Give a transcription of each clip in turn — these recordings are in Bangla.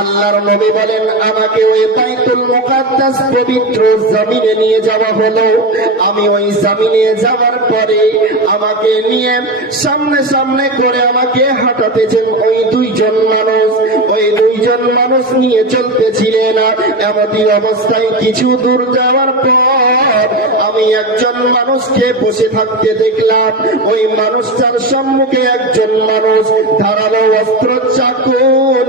আল্লাহর নবী বলেন, আমাকে ওই বাইতুল মুকাদ্দাস পবিত্র জমিনে নিয়ে যাওয়া হলো। আমি ওই জমিনে যাওয়ার পরে আমাকে নিয়ে সামনে সামনে করে আমাকে হাঁটাতেছেন ওই দুইজন মানুষ, ওই দুইজন মানুষ নিয়ে চলতেছিলেন। এমতি অবস্থায় কিছু দূর যাওয়ার পর আমি একজন মানুষকে বসে থাকতে দেখলাম। ওই মানুষটার সম্মুখে একজন মানুষ ধারালো অস্ত্র চাকু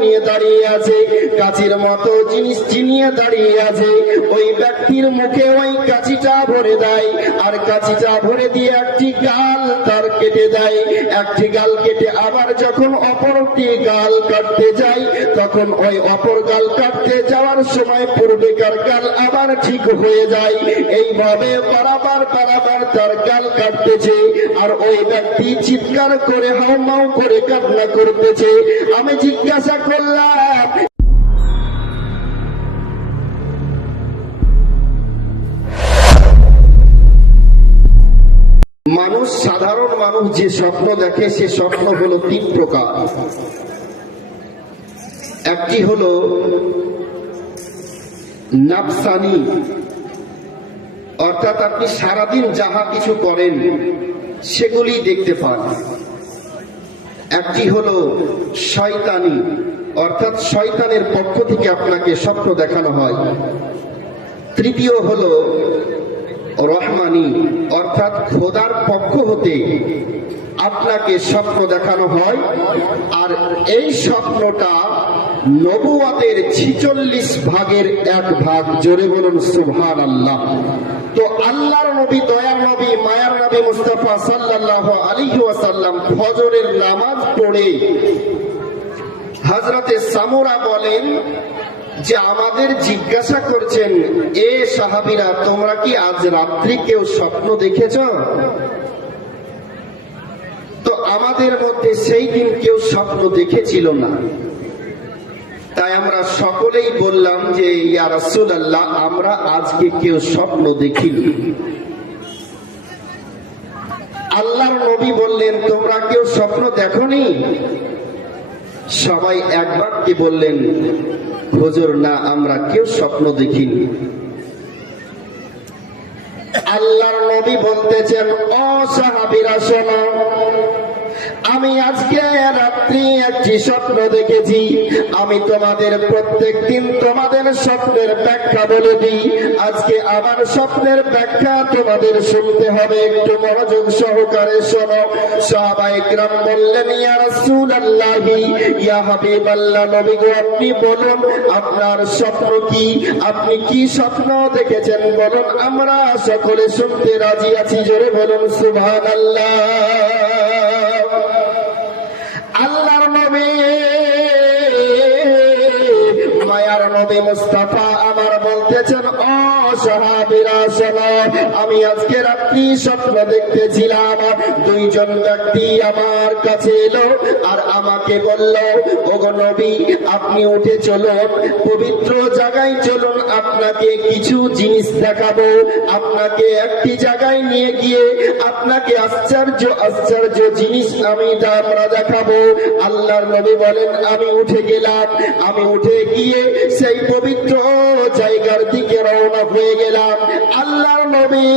নিয়ে দাঁড়িয়ে আছে। কাছির মতো জিনিস চিনিয়ে দাঁড়িয়ে আছে। ওই ব্যক্তির মুখে ওই কাছিটা ভরে দেয়। আর কাছিটা ভরে দিয়ে একটি গাল তার কেটে দেয়। একটি গাল কেটে আবার যখন অপরটি গাল কাটতে যায়, তখন ওই অপর গাল কাটতে যাওয়ার সময় পূর্বেকার গাল আবার ঠিক হয়ে যায়। এইভাবে বারাবার বারাবার তার গাল কাটতেছে। আর ওই ব্যক্তি চিৎকার করে হাউমাউ করে কান্না করতেছে। আমি জিজ্ঞাসা করলাম মানুষ সাধারণ মানুষ যে স্বপ্ন দেখে, সে স্বপ্ন হলো তিন প্রকার। একটি হলো নাফসানি, অর্থাৎ আপনি সারাদিন যাহা কিছু করেন, সেগুলি দেখতে পান। একটি হলো শয়তানি, অর্থাৎ শয়তানের পক্ষ থেকে আপনাকে স্বপ্ন দেখানো হয়। তৃতীয় হলো রহমানি, অর্থাৎ খোদার পক্ষ হতে আপনাকে স্বপ্ন দেখানো হয়। আর এই স্বপ্নটা নবুয়াতের ছিচল্লিশ ভাগের এক ভাগ। জোরে বলুন সুভান আল্লাহ তো আল্লাহর নবী, দয়ার নবী, মায়ার নবী মুস্তাফা সাল্লাহ আলী ওয়াসাল্লাম ফজরের নামাজ পড়ে হজরতে সামুরা বলেন যে আমাদের জিজ্ঞাসা করছেন, এ সাহাবিরা, তোমরা কি আজ রাত্রি কেউ স্বপ্ন দেখেছ? তো আমাদের মধ্যে সেই দিন কেউ স্বপ্ন দেখেছিল না। তাই আমরা সকলেই বললাম যে আমরা আজকে কেউ স্বপ্ন দেখিনি। আল্লাহর নবী বললেন, তোমরা কেউ স্বপ্ন দেখনি? সবাই এক বাক্যে বললেন, হুজুর, না, আমরা কেউ স্বপ্ন দেখিনি। আল্লাহর নবী বলতেছেন, ও সাহাবীরা, শোনো আমি আজকে রাত্রি একটি স্বপ্ন দেখেছি। আমি তোমাদের প্রত্যেক দিন তোমাদের স্বপ্নের ব্যাখ্যা বলে দিই। আজকে আমার স্বপ্নের ব্যাখ্যা তোমাদের শুনতে হবে। একটু মনোযোগ সহকারে শোনো। সবাই গ্রাম বললেন, ইয়া ইয়া গো আপনি বলুন, আপনার স্বপ্ন কি? আপনি কি স্বপ্ন দেখেছেন? বলুন, আমরা সকলে শুনতে রাজি আছি। জোরে বলুন, সুবহানাল্লাহ। মায়ার নবী মুস্তাফা আমার বলতেছেন ও আমি আজকে রাত্রি স্বপ্ন দেখতেছিলাম। দুইজন ব্যক্তি আমার কাছে এলো আর আমাকে বলল, ওগো আপনি উঠে চলুন, পবিত্র জায়গায় চলুন, আপনাকে কিছু জিনিস দেখাবো। আপনাকে একটি জায়গায় নিয়ে গিয়ে আপনাকে আশ্চর্য আশ্চর্য জিনিস আমি আমরা দেখাবো। আল্লাহর নবী বলেন, আমি উঠে গেলাম। আমি উঠে গিয়ে সেই পবিত্র জায়গার দিকে রওনা হয়ে গেলাম। আল্লাহর নবী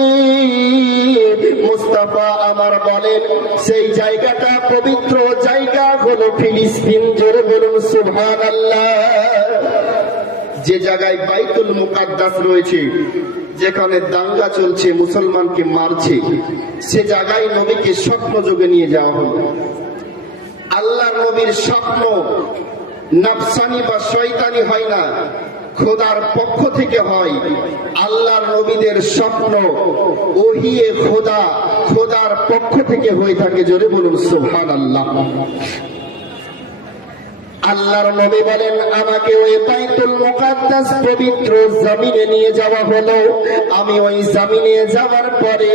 মুস্তাফা আমার বলেন, সেই জায়গাটা পবিত্র জায়গা হলো ফিলিস্তিন। জোরে বলুন সুবহান যে জায়গায় বাইতুল মুকাদ্দাস রয়েছে, যেখানে দাঙ্গা চলছে, মুসলমানকে মারছে, সে জায়গায় নবীকে স্বপ্ন যোগে নিয়ে যাওয়া হলো। আল্লাহ নবীর স্বপ্ন, নাফসানি বা শয়তানি হয় না। খোদার পক্ষ থেকে হয়। আল্লাহর নবীদের স্বপ্ন ওহিয়ে খোদা, খোদার পক্ষ থেকে হয়ে থাকে। জোরে বলুন সোহান আল্লাহ আল্লাহর নবী বলেন, আমাকে ওই বাইতুল মুকাদ্দাস পবিত্র জমিনে নিয়ে যাওয়া হলো। আমি ওই জমিনে যাওয়ার পরে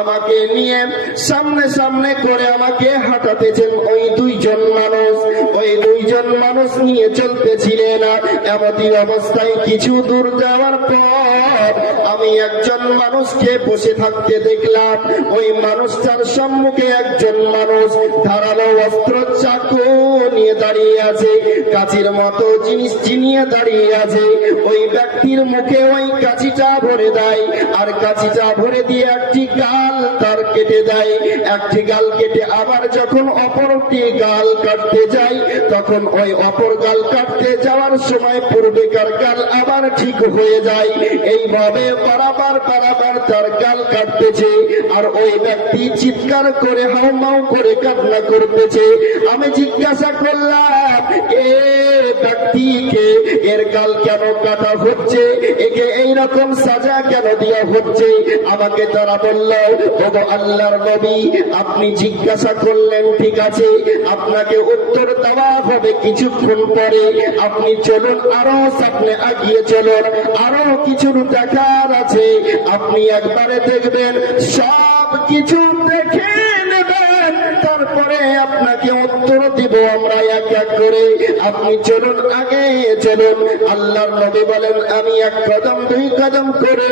আমাকে নিয়ে সামনে সামনে করে আমাকে হাঁটাতেছেন ওই দুইজন মানুষ। ওই দুইজন মানুষ নিয়ে চলতেছিলেন এমতি অবস্থায় কিছু দূর যাওয়ার পর আমি একজন মানুষকে বসে থাকতে দেখলাম। ওই মানুষটার সম্মুখে একজন মানুষ ধারালো অস্ত্র চাকু নিয়ে দাঁড়িয়ে আছে। আছে, কাচির মতো জিনিস চিনিয়ে দাঁড়িয়ে আছে। ওই ব্যক্তির মুখে ওই কাছিটা ভরে দেয়, আর কাছিটা ভরে দিয়ে একটি গাল তার কেটে দেয়। একটি গাল কেটে আবার যখন অপরটি গাল কাটতে যায়, তখন ওই অপর গাল কাটতে যাওয়ার সময় পূর্বেকার গাল আবার ঠিক হয়ে যায়। এইভাবে বারাবার বারাবার তার গাল কাটতেছে। আর ওই ব্যক্তি চিৎকার করে হাউমাউ করে কান্না করতেছে। আমি জিজ্ঞাসা করলাম, এ ব্যক্তিকে এর গাল কেন কাটা হচ্ছে? একে এইরকম সাজা কেন দেওয়া হচ্ছে? আমাকে তারা বলল, ওগো আল্লাহর নবী, আপনি জিজ্ঞাসা করলেন, ঠিক আছে? আপনাকে উত্তর দেওয়া হবে কিছুক্ষণ পরে। আপনি চলুন, আরও সামনে আগিয়ে চলুন। আরও কিছু দেখার আছে। আপনি একবারে দেখবেন সব কিছু দেখে নেবেন, তারপরে আপনাকে উত্তর দিব। আমরা এক এক করে। আপনি চলুন, আগে চলুন। আল্লাহর নবী বলেন, আমি এক কদম, দুই কদম করে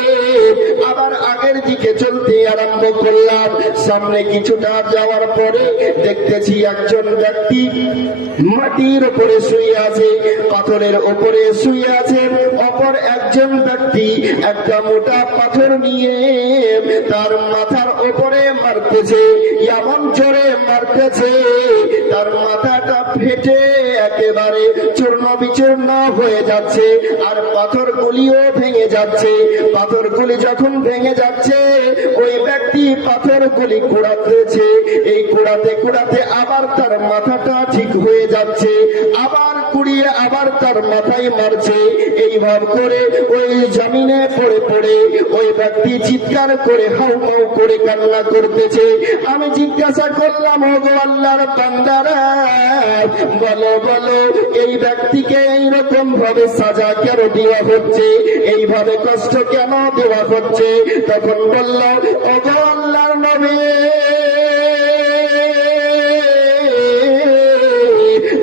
আবার আগের দিকে চলতে আরম্ভ করলাম। সামনে কিছুটা যাওয়ার পরে দেখতেছি একজন ব্যক্তি মাটির উপরে শুয়ে আছে, পাথরের উপরে শুয়ে আছেন অপর একজন ব্যক্তি একটা মোটা পাথর নিয়ে তার মাথার উপরে মারতেছে, এমন জোরে মারতেছে, তার মাথাটা ফেটে একেবারে চূর্ণ বিচূর্ণ হয়ে যাচ্ছে, আর পাথরগুলিও ভেঙে যাচ্ছে। পাথরগুলি যখন ভেঙে যাচ্ছে, ওই ব্যক্তি পাথরগুলি কুড়াতেছে। এই কুড়াতে কুড়াতে আবার তার মাথাটা ঠিক হয়ে যাচ্ছে, আবার কুড়িয়ে আবার তার মাথায় মারছে। এইভাব করে ওই জমিনে পড়ে পড়ে ওই ব্যক্তি চিৎকার করে হাউ মাউ করে কান্না করতেছে। আমি জিজ্ঞাসা করলাম ও গো আল্লাহর বান্দারা বলো বলো, এই ব্যক্তিকে এইরকম ভাবে সাজা কেন দেওয়া হচ্ছে? এইভাবে কষ্ট কেন দেওয়া হচ্ছে? তখন বলল অজল্লার নবে,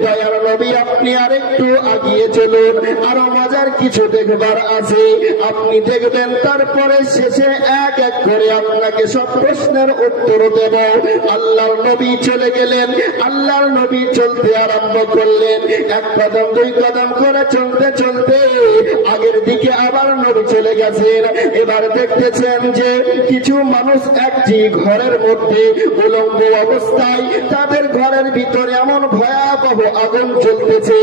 দয়ার নবী, আপনি আরেকটু আগিয়ে চলুন। আরও মজার কিছু দেখবার আছে। আপনি দেখবেন, তারপরে শেষে এক এক করে আপনাকে সব প্রশ্নের উত্তর দেব। আল্লাহর নবী চলে গেলেন। আল্লাহর নবী চলতে আরম্ভ করলেন। এক কদম, দুই কদম করে চলতে চলতে আগের দিকে আবার নবী চলে গেছেন। এবার দেখতেছেন যে কিছু মানুষ একটি ঘরের মধ্যে উলঙ্গ অবস্থায় তাদের ঘরের ভিতরে এমন ভয়াবহ আগুন চলতেছে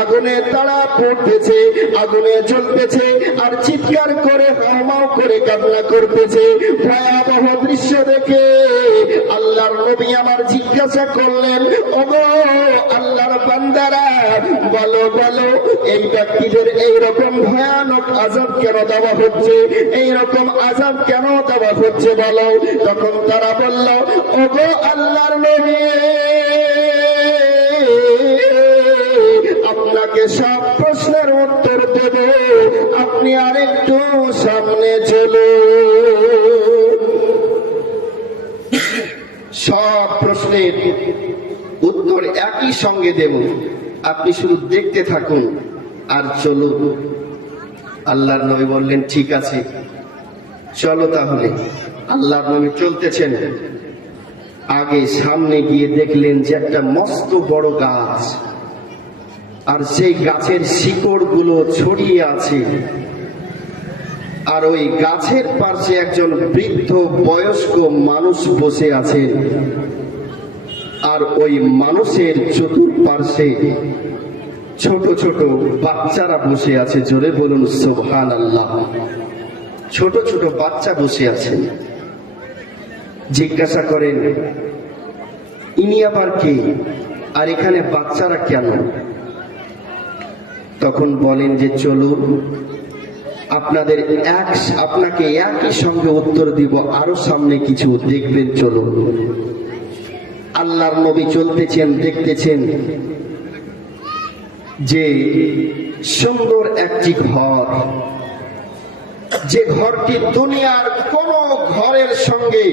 আগুনে তারা পড়তেছে, আগুনে চলতেছে আর চিৎকার করে হামাও করে কান্না করতেছে। ভয়াবহ দৃশ্য দেখে আল্লাহর নবী আমার জিজ্ঞাসা করলেন, ওগো আল্লাহর বান্দারা, বলো বলো, এই ব্যক্তিদের এইরকম ভয়ানক আজাব কেন দেওয়া হচ্ছে? এইরকম আজাব কেন দেওয়া হচ্ছে বলো? তখন তারা বলল, ওগো আল্লাহর নবী সব প্রশ্নের উত্তর দেব। আপনি আরেকটু সামনে চলুন। সব প্রশ্নের উত্তর একই সঙ্গে দেব। আপনি শুধু দেখতে থাকুন আর চলুন। আল্লাহর নবী বললেন, ঠিক আছে, চলো তাহলে। আল্লাহর নবী চলতেছেন। আগে সামনে গিয়ে দেখলেন যে একটা মস্ত বড় গাছ। আর সেই গাছের শিকড়গুলো ছড়িয়ে আছে, আর ওই গাছের পাশে একজন বৃদ্ধ বয়স্ক মানুষ বসে আছে, আর ওই মানুষের চতুর্পার্শ্বে ছোট ছোট বাচ্চারা বসে আছে। জোরে বলুন সোহান আল্লাহ ছোট ছোট বাচ্চা বসে আছেন জিজ্ঞাসা করেন, ইনি আবার কে? আর এখানে বাচ্চারা কেন? তখন বলেন যে, চলুন, আপনাদের এক আপনাকে একই সঙ্গে উত্তর দিব, আরও সামনে কিছু দেখবেন, চলুন। আল্লাহর নবী চলতেছেন, দেখতেছেন যে, সুন্দর একটি ঘর। যে ঘরটি দুনিয়ার কোন ঘরের সঙ্গে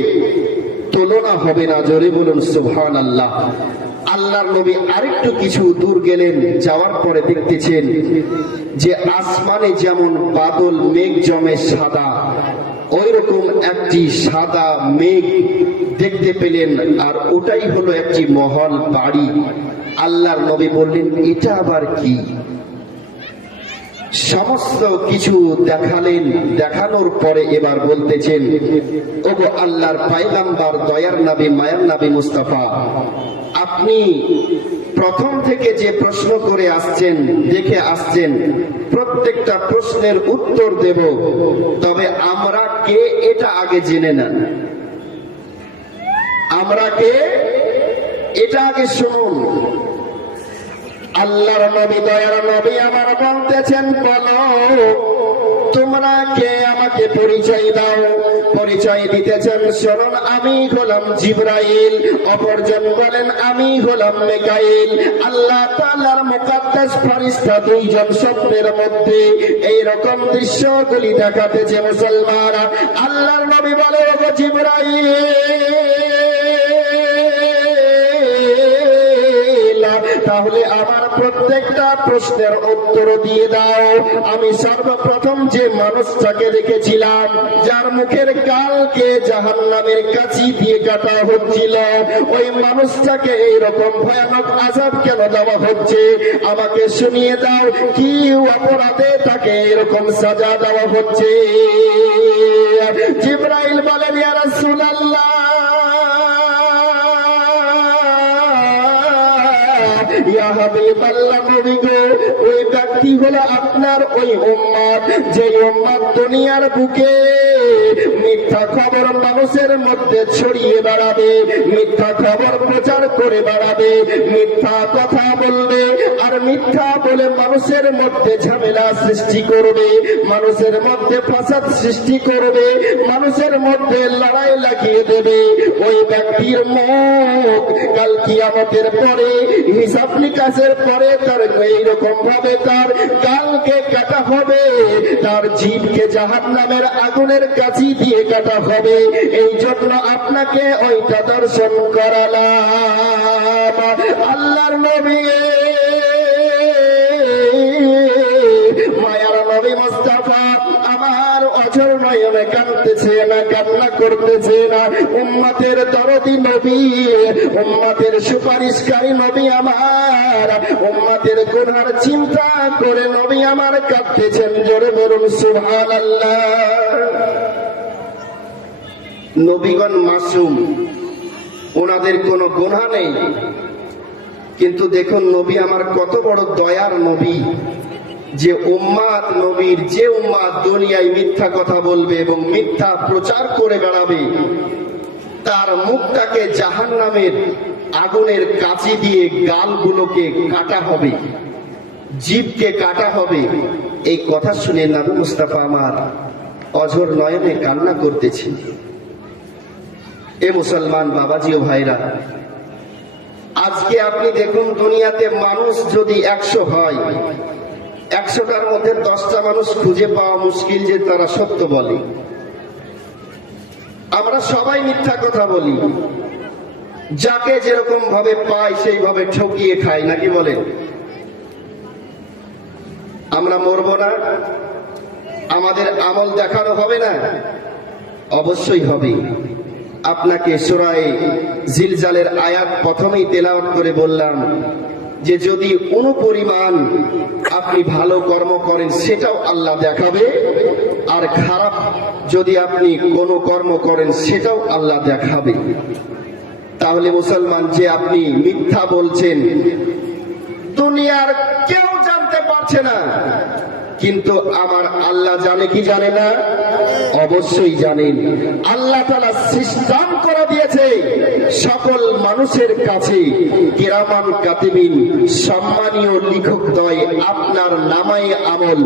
তুলনা হবে না, জোরে বলুন সুহান আল্লাহ আল্লাহর নবী আরেকটু কিছু দূর গেলেন, যাওয়ার পরে দেখতেছেন যে আসমানে যেমন বাদল, মেঘ জমে সাদা ওই রকম একটি সাদা মেঘ দেখতে পেলেন, আর ওটাই হলো একটি মহল বাড়ি। আল্লাহর নবী বললেন, এটা আবার কি? সমস্ত কিছু দেখালেন, দেখানোর পরে এবার বলতেছেন, ওগো আল্লাহর পাইগাম্বার দয়ার নাবি, মায়ার নাবি মুস্তাফা, আপনি প্রথম থেকে যে প্রশ্ন করে আসছেন, দেখে আসছেন, প্রত্যেকটা প্রশ্নের উত্তর দেব, তবে আমরা কে এটা আগে জেনে নেন? আমরা কে? এটা আগে শুনুন। আল্লাহর নবী, দয়ার নবী আমার বলতেছেন, বলো, তোমরা কে আমাকে পরিচয় দাও? পরিচয় দিতেছেন, শুনুন, আমি হলাম জিব্রাইল। অপরজন বলেন, আমি হলাম মেকাইল। আল্লাহ তাআলার মুকাদ্দাস ফেরেশতা দুইজন স্বপ্নের মধ্যে এই রকম দৃশ্যগুলি দেখাতেছে মুসলমান আল্লাহর নবী বলে, ওগো জিব্রাইল, তাহলে প্রত্যেকটা প্রশ্নের উত্তর দিয়ে দাও। আমি সর্বপ্রথম যে মানুষটাকে দেখেছিলাম, যার মুখের কালকে জাহান নামের কাছি দিয়ে কাটা হচ্ছিল, ওই মানুষটাকে এইরকম ভয়ানক আজাব কেন দেওয়া হচ্ছে? আমাকে শুনিয়ে দাও, কি অপরাধে তাকে এরকম সাজা দেওয়া হচ্ছে? জিব্রাইল বলেন, ইয়া রাসূলুল্লাহ ইয়া ওই ব্যক্তি হলো আপনার ওই উম্মত যে উম্মত দুনিয়ার বুকে মিথ্যা খবর মানুষের মধ্যে ছড়িয়ে বেড়াবে, মিথ্যা খবর প্রচার করে বেড়াবে, মিথ্যা কথা বলবে আর মিথ্যা বলে মানুষের মধ্যে ঝামেলা সৃষ্টি করবে, মানুষের মধ্যে ফাসাদ সৃষ্টি করবে, মানুষের মধ্যে লড়াই লাগিয়ে দেবে। ওই ব্যক্তির মুখ কাল কিয়ামতের পরে, হিসাব নিকাশের পরে তার এইরকম ভাবে তার কালকে কাটা হবে, তার জীবকে জাহান নামের আগুনের কাছি দিয়ে কাটা হবে। এই জন্য আপনাকে ওইটা দর্শন করালাম। আল্লাহর নবী। মায়ার নবী মোস্তাফা আমার অঝর নয়নে কাঁদতেছে না, কান্না করতেছে না। উম্মতের দরদি নবী, উম্মতের সুপারিশকারী নবী আমার। উম্মতের গুনার চিন্তা করে নবী আমার কাঁদতেছেন। জোরে বলুন, সুবহানাল্লাহ। নবীগণ মাসুম, ওনাদের কোনো গুনাহ নেই। কিন্তু দেখুন, নবী আমার কত বড় দয়ার নবী, যে উম্মাদ নবীর যে উম্মাদ দুনিয়ায় মিথ্যা কথা বলবে এবং মিথ্যা প্রচার করে বেড়াবে, তার মুখটাকে জাহান নামের আগুনের কাঁচি দিয়ে গালগুলোকে কাটা হবে, জীবকে কাটা হবে। এই কথা শুনে নাবু মুস্তাফা আমার অঝর নয়নে কান্না করতেছি এ মুসলমান বাবাজি ও ভাইরা, আজকে আপনি দেখুন দুনিয়াতে মানুষ যদি একশো হয়, একশোটার মধ্যে দশটা মানুষ খুঁজে পাওয়া মুশকিল যে তারা সত্য বলে। আমরা সবাই মিথ্যা কথা বলি। যাকে যেরকম ভাবে পাই সেইভাবে ঠকিয়ে খাই নাকি বলেন? আমরা মরবো না, আমাদের আমল দেখানো হবে না? অবশ্যই হবে। আপনাকে সোরায় জিলজালের আয়াত প্রথমেই তেলাওয়াত করে বললাম যে যদি কোনো পরিমাণ আপনি ভালো কর্ম করেন, সেটাও আল্লাহ দেখাবে। আর খারাপ যদি আপনি কোনো কর্ম করেন, সেটাও আল্লাহ দেখাবে। তাহলে মুসলমান, যে আপনি মিথ্যা বলছেন, দুনিয়ার কেউ জানতে পারছে না। কিন্তু আমার আল্লাহ জানে কি জানে না? অবশ্যই জানেন। আল্লাহ তালা সিস্টেম করে দিয়েছে সকল মানুষের কাছে। কেরামান কাতিবিন, সম্মানীয় লিখক দয়, আপনার নামাই আমল,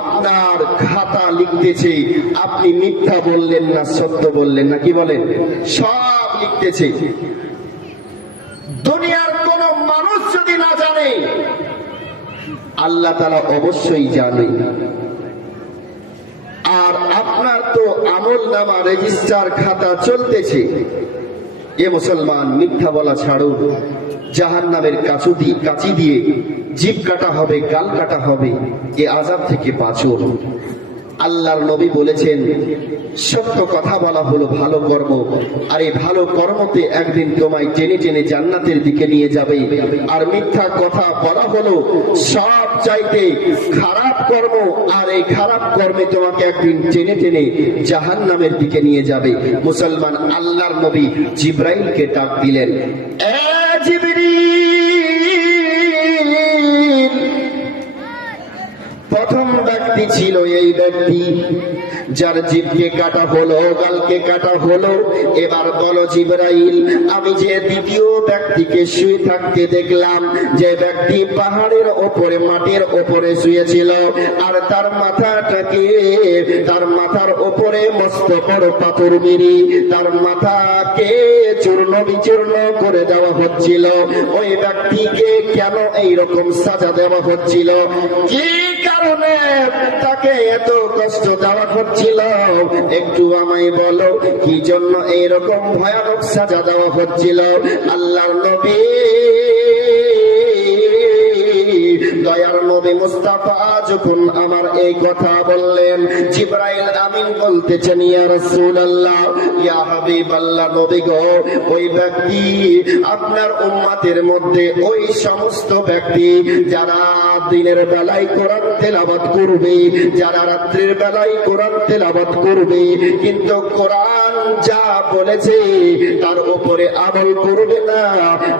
আপনার খাতা লিখতেছে। আপনি মিথ্যা বললেন না, সত্য বললেন না, কি বলেন? সব লিখতেছে। দুনিয়ার কোন মানুষ যদি না জানে আল্লাহ তারা অবশ্যই জানে। আর আপনার তো আমল নামা রেজিস্টার খাতা চলতেছে। এ মুসলমান মিথ্যা বলা ছাড়ুন জাহান নামের কাচুদি কাচি দিয়ে জীব কাটা হবে, গাল কাটা হবে, এ আজাব থেকে বাঁচুন। আল্লাহর নবী বলেছেন, সত্য কথা বলা হলো ভালো কর্ম, আর এই ভালো কর্মতে একদিন তোমায় টেনে টেনে জান্নাতের দিকে নিয়ে যাবে। আর মিথ্যা কথা বলা হলো, সব চাইতে খারাপ কর্ম, আর এই খারাপ কর্মে তোমাকে একদিন টেনে টেনে জাহান নামের দিকে নিয়ে যাবে। মুসলমান আল্লাহর নবী জিব্রাইলকে ডাক দিলেন ব্যক্তি ছিল এই ব্যক্তি, যার জীবকে কাটা হলো, গালকে কাটা হলো। এবার বলো জিবরাইল, আমি যে দ্বিতীয় ব্যক্তিকে শুয়ে থাকতে দেখলাম, যে ব্যক্তি পাহাড়ের ওপরে, মাটির ওপরে শুয়েছিল, আর তার মাথাটাকে, তার মাথার ওপরে মস্ত বড় পাথর মেরি, তার মাথাকে চূর্ণ বিচূর্ণ করে দেওয়া হচ্ছিল। ওই ব্যক্তিকে কেন এই রকম সাজা দেওয়া হচ্ছিল? কি কারণে তাকে এত কষ্ট দেওয়া একটু আমায় বলো, কি জন্য ভয়ানক সাজা দেওয়া আল্লাহ নবী, দয়ার নবী মুস্তাফা যখন আমার এই কথা বললেন, জিব্রাইল আমিন বলতেছেন, ইয়া রাসূলুল্লাহ, ইয়া নবী গো, ওই ব্যক্তি আপনার উম্মতের মধ্যে ওই সমস্ত ব্যক্তি যারা দিনের বেলায় কোরআন তেলাওয়াত করবে, যারা রাত্রির বেলায় কোরআন তেলাওয়াত করবে, কিন্তু কোরআন যা বলেছে, তার উপরে আমল করবে না,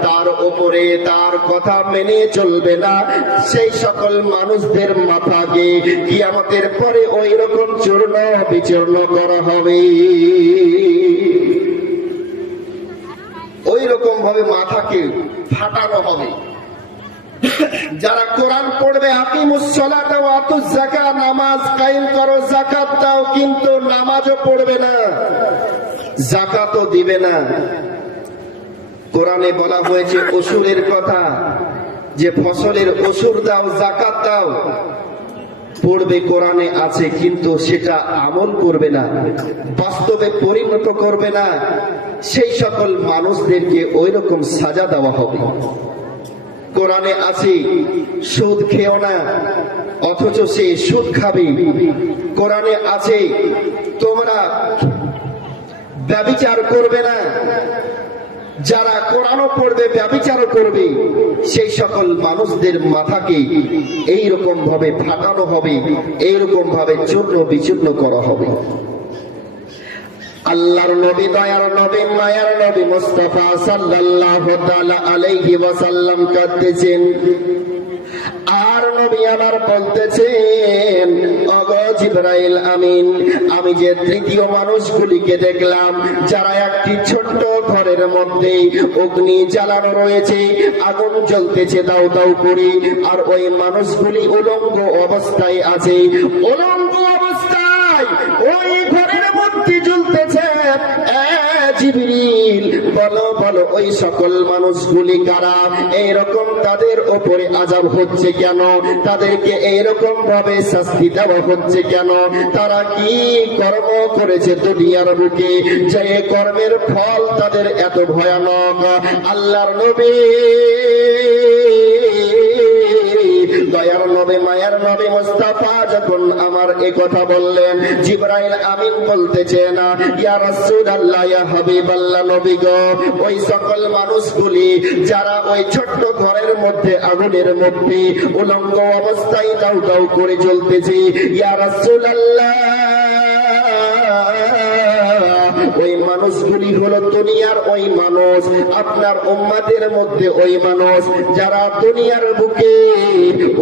তার উপরে তার কথা মেনে চলবে না। সেই সকল মানুষদের মাথাকে কিয়ামতের পরে ওই রকম চূর্ণ বিচূর্ণ করা হবে। ওই রকম ভাবে মাথাকে ফাটানো হবে। যারা কোরআন পড়বে যাকাত, নামাজ কায়েম করো জাকাত দাও, কিন্তু নামাজও পড়বে না জাকাতও দিবে না। কোরআনে বলা হয়েছে অসুরের কথা, যে ফসলের অসুর দাও জাকাত দাও, পড়বে কোরআনে আছে, কিন্তু সেটা আমল করবে না, বাস্তবে পরিণত করবে না। সেই সকল মানুষদেরকে ওই রকম সাজা দেওয়া হবে। কোরআনে আছে, সুদ খেও না, অথচ সে সুদ খাবে। কোরআনে আছে, তোমরা ব্যবিচার করবে না। যারা কোরআনও পড়বে ব্যবিচারও করবে, সেই সকল মানুষদের মাথাকে এইরকম ভাবে ফাটানো হবে এইরকম ভাবে চূর্ণ বিচূর্ণ করা হবে। আল্লাহর নবী দয়ার নবী, মায়ার নবী সাল্লাল্লাহু তাআলা আলাইহি ওয়াসাল্লাম কাঁদতেছেন। আর নবী আমার বলতেছেন আমিন, আমি যে তৃতীয় মানুষগুলিকে দেখলাম, যারা একটি ছোট্ট ঘরের মধ্যে অগ্নি জ্বালানো রয়েছে, আগুন জ্বলতেছে, দাও দাও, করে। আর ওই মানুষগুলি উলঙ্গ অবস্থায় আছে। উলঙ্গ বলো বলো, ওই সকল মানুষগুলি কারা? এইরকম তাদের ওপরে আজাব হচ্ছে কেন? তাদেরকে এইরকম ভাবে শাস্তি দেওয়া হচ্ছে কেন? তারা কি কর্ম করেছে দুনিয়ার বুকে? যে কর্মের ফল তাদের এত ভয়ানক। আল্লাহর নবী দয়ার নবী, মায়ার নবী মুস্তাফা যখন আমার এ কথা বললেন, জিব্রাইল আমিন বলতেছে না, ইয়া রাসূলুল্লাহ, ইয়া হাবিবাল্লাহ নবী গো, ওই সকল মানুষগুলি যারা ওই ছোট্ট ঘরের মধ্যে আগুনের মধ্যে উলঙ্গ অবস্থায় দাউ দাউ করে চলতেছে ইয়া রাসূলুল্লাহ ওই মানুষগুলি হলো দুনিয়ার ওই মানুষ, আপনার উম্মাদের মধ্যে ওই মানুষ। যারা দুনিয়ার বুকে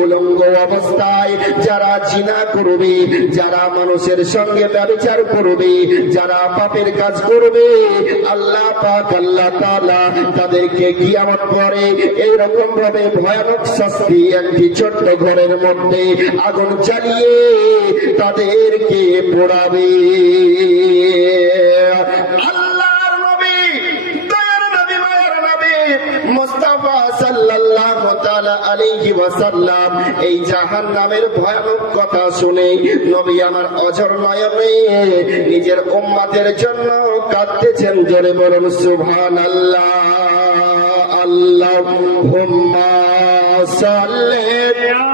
উলঙ্গ অবস্থায়, যারা জিনা করবে, যারা মানুষের সঙ্গে ব্যবচার করবে, যারা পাপের কাজ করবে, আল্লাহ পাক, আল্লাহ তাআলা তাদেরকে কিয়ামত করে। এইরকম ভাবে ভয়ানক শাস্তি একটি ছোট্ট ঘরের মধ্যে আগুন জ্বালিয়ে তাদেরকে পোড়াবে। মুস্তাফা কথা নবী আমার নিজের উম্মতের জন্য কাঁদতেছেন জোরে বলুন সুবহানাল্লাহ আল্লাহুম্মা সাল্লি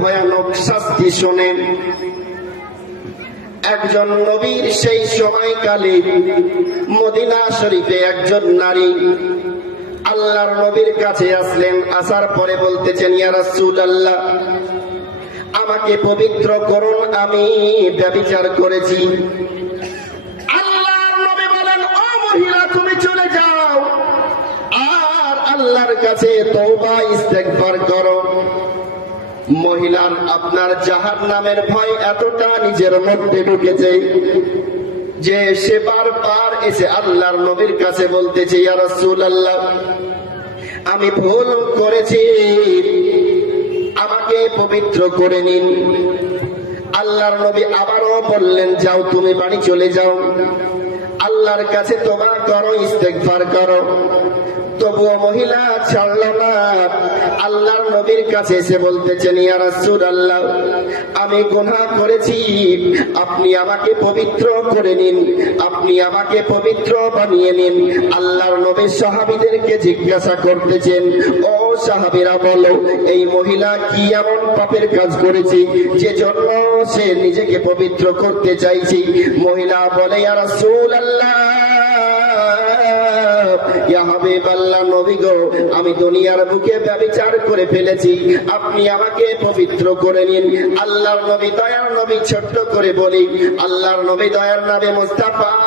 ভয়ানক শাস্তি শোনেন। একজন নবীর সেই সময়কালে মদিনা শরীফে একজন নারী আল্লাহর নবীর কাছে আসলেন, আসার পরে বলতেছেন, ইয়া রাসূল আল্লাহ আমাকে পবিত্র করুন, আমি ব্যভিচার করেছি। আল্লাহর নবী বলেন, ও মহিলা, তুমি চলে যাও, আর আল্লাহর কাছে তওবা, ইস্তেগফার করো। মহিলার আপনার জাহান নামের ভয় এতটা নিজের মধ্যে ঢুকেছে যে সে বারবার এসে আল্লাহর নবীর কাছে বলতেছে, ইয়া রাসূলুল্লাহ, আমি ভুল করেছি। আমাকে পবিত্র করে নিন। আল্লাহর নবী আবারও বললেন, যাও তুমি বাড়ি চলে যাও। আল্লাহর কাছে তোমা করো, ইস্তেগফার করো। তবুও মহিলা না। আল্লাহর নবীর কাছে এসে বলতেছেন, ইয়া রাসূলুল্লাহ, আমি গুনাহ করেছি। আপনি আমাকে পবিত্র করে নিন। আপনি আমাকে পবিত্র বানিয়ে নিন। আল্লাহর নবীর সাহাবীদেরকে জিজ্ঞাসা করতেছেন, ও সাহাবীরা, বলো, এই মহিলা কি এমন পাপের কাজ করেছে যে জন্য সে নিজেকে পবিত্র করতে চাইছে? মহিলা বলে, ইয়া রাসূলুল্লাহ গো, আমি দুনিয়ার বুকে ব্যবচার করে ফেলেছি। আপনি আমাকে পবিত্র করে নিন। আল্লাহর নবী দয়ার নবী ছোট্ট করে বলি, আল্লাহর নবী দয়ার নবী মুস্তাফা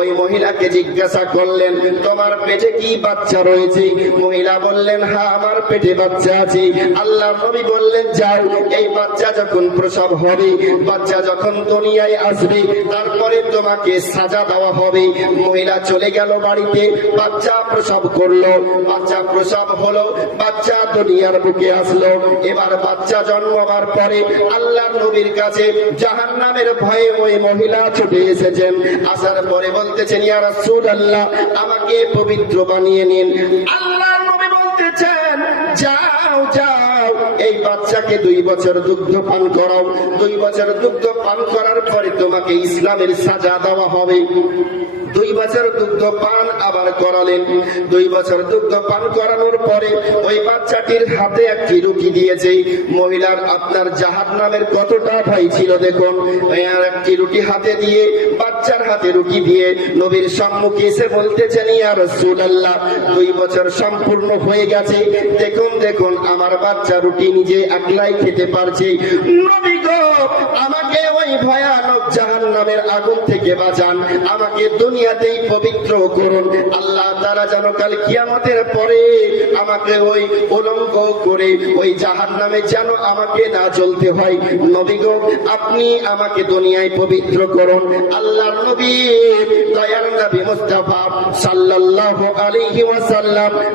ওই মহিলাকে জিজ্ঞাসা করলেন, তোমার পেটে কি বাচ্চা রয়েছে? মহিলা বললেন হ্যাঁ আমার পেটে বাচ্চা আছে। আল্লাহর নবী বললেন, যাও, এই বাচ্চা যখন প্রসব হবে, বাচ্চা যখন দুনিয়ায় আসবে, তারপরে তোমাকে সাজা দেওয়া হবে। মহিলা চলে গেল বাড়িতে, বাচ্চা প্রসব করল। বাচ্চা প্রসব হলো, বাচ্চা দুনিয়ার বুকে আসলো। এবার বাচ্চা জন্মাবার পরে আল্লাহ নবীর কাছে জাহান নামের ভয়ে ওই মহিলা ছুটে এসেছেন। আসার পরে বলতেছেন, ইয়া রাসূলুল্লাহ, আমাকে পবিত্র বানিয়ে নিন। আল্লাহ নবী বলতেছেন, যাও যাও, এই বাচ্চাকে দুই বছর দুগ্ধ পান করাও। দুই বছর দুগ্ধ পান করার পরে তোমাকে ইসলামের সাজা দেওয়া হবে। দুই বছর দুগ্ধ পান আবার করালেন। দুই বছর দুগ্ধ পান করানোর পরে ওই বাচ্চাটির হাতে একটি রুটি দিয়েছে। মহিলার আপনার জাহাজ নামের কতটা ভাই ছিল দেখুন। একটি রুটি হাতে দিয়ে, বাচ্চার হাতে রুটি দিয়ে নবীর সম্মুখে এসে বলতেছেন, ইয়া রাসূলুল্লাহ, দুই বছর সম্পূর্ণ হয়ে গেছে। দেখুন দেখুন, আমার বাচ্চা রুটি নিজে একলাই খেতে পারছে। গো আমাকে ওই ভয়ানক জাহান নামের আগুন থেকে বাঁচান। আমাকে দুনিয়াতেই পবিত্র করুন। আল্লাহ তারা যেন কাল কিয়ামতের পরে আমাকে ওই উলঙ্গ করে ওই জাহান নামে যেন আমাকে না চলতে হয়। নবী গো, আপনি আমাকে দুনিয়ায় পবিত্র করুন। আল্লাহর নবী দয়ার নবী মুস্তাফা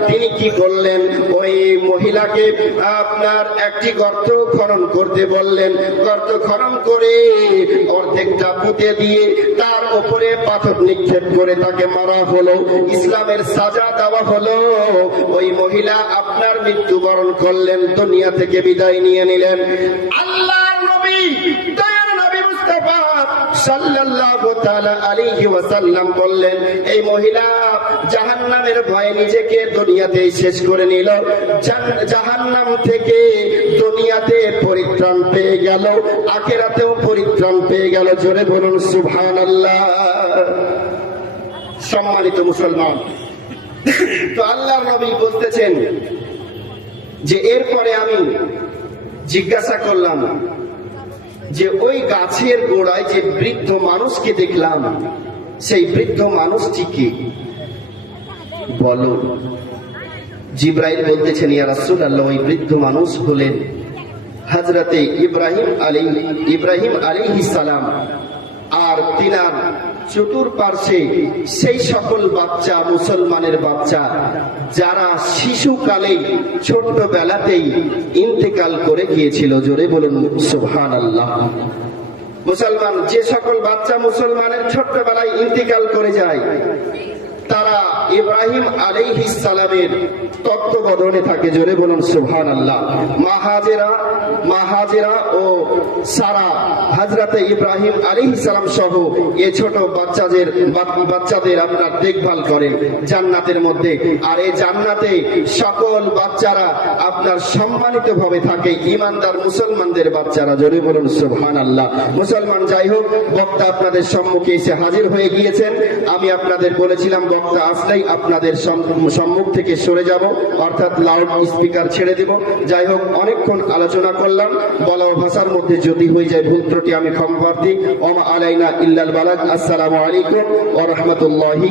তিনি কি করলেন? ওই মহিলাকে আপনার একটি গর্ত খনন করতে বললেন। গর্ত খনন করে অর্ধেকটা পুঁতে দিয়ে তার উপরে পাথর নিক্ষেপ করে তাকে মারা হলো। ইসলামের সাজা দেওয়া হলো। ওই মহিলা আপনার মৃত্যুবরণ করলেন, দুনিয়া থেকে বিদায় নিয়ে নিলেন। আল্লাহ নবী এই মহিলা জাহান্নামের ভয়ে নিজেকে দুনিয়াতে শেষ করে নিল। জাহান্নাম থেকে দুনিয়াতে পরিত্রাণ পেয়ে গেল, আখেরাতেও পরিত্রাণ পেয়ে গেল। জোরে বলুন, সুবহানাল্লাহ। সম্মানিত মুসলমান, তো আল্লাহর নবী বলতেছেন যে, এরপরে আমি জিজ্ঞাসা করলাম যে, ওই গাছের গোড়ায় যে বৃদ্ধ মানুষকে দেখলাম, সেই বৃদ্ধ মানুষটি কি? বলো। জিব্রাইল বলতেছেন, ইয়া রাসূলুল্লাহ, ওই বৃদ্ধ মানুষ হলেন হযরতে ইব্রাহিম আলী ইব্রাহিম আলী সালাম আর তিনার চতুর্পার্শ্বে সেই সকল বাচ্চা, মুসলমানের বাচ্চা, যারা শিশুকালে ছোট্টবেলাতেই ইন্তেকাল করে গিয়েছিল। জোরে বলুন সুবহান আল্লাহ মুসলমান, যে সকল বাচ্চা মুসলমানের ছোট্টবেলায় ইন্তেকাল করে যায়, তারা ইব্রাহিম আলাইহিস সালামের তত্ত্ববদনে থাকে, জোরে বলুন সুবহান আল্লাহ মাহাজেরা মাহাজেরা ও সারা হাজরাতে ইব্রাহিম আলাইহিস সালাম সহ এ ছোট বাচ্চাদের বাচ্চাদের আপনার দেখভাল করেন জান্নাতের মধ্যে। আর এই জান্নাতে সকল বাচ্চারা আপনার সম্মানিত ভাবে থাকে, ইমানদার মুসলমানদের বাচ্চারা, জোরে বলুন সুবহান আল্লাহ মুসলমান যাই হোক, বক্তা আপনাদের সম্মুখে এসে হাজির হয়ে গিয়েছেন। আমি আপনাদের বলেছিলাম, বক্তা আসলেই আপনাদের সম্মুখ থেকে সরে যাব, অর্থাৎ লাউড স্পিকার ছেড়ে দেব। যাই হোক, অনেকক্ষণ আলোচনা করলাম। বলা ভাষার মধ্যে যদি হয়ে যায় ভুল ত্রুটি, আমি ক্ষমা ওমা আলাইনা ইল্লাল বালাক আসসালামু আলাইকুম ওয়া রাহমাতুল্লাহি